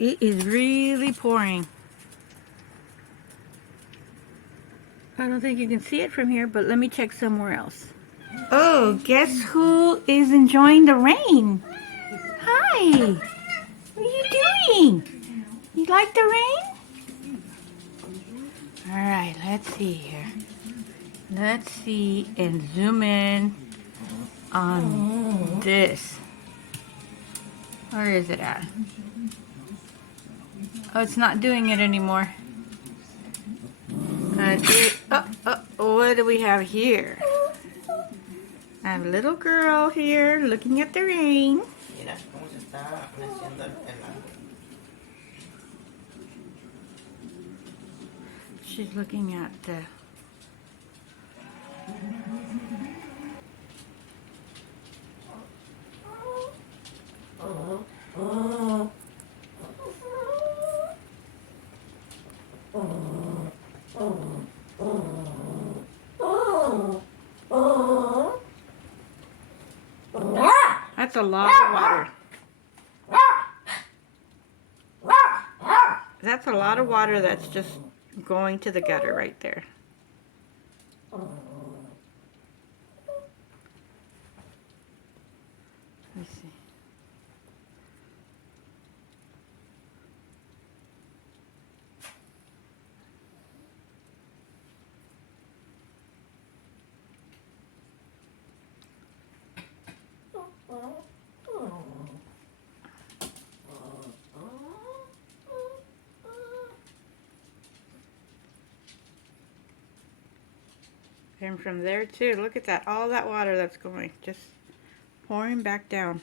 It is really pouring. I don't think you can see it from here, but let me check somewhere else. Oh, guess who is enjoying the rain? Hi! What are you doing? You like the rain? Alright, let's see here. Let's see and zoom in on this. Where is it at? Oh, it's not doing it anymore. What do we have here? I have a little girl here looking at the rain. She's looking at the... That's a lot of water. That's a lot of water that's just going to the gutter right there. Let's see. And from there too, look at that, all that water that's going, just pouring back down.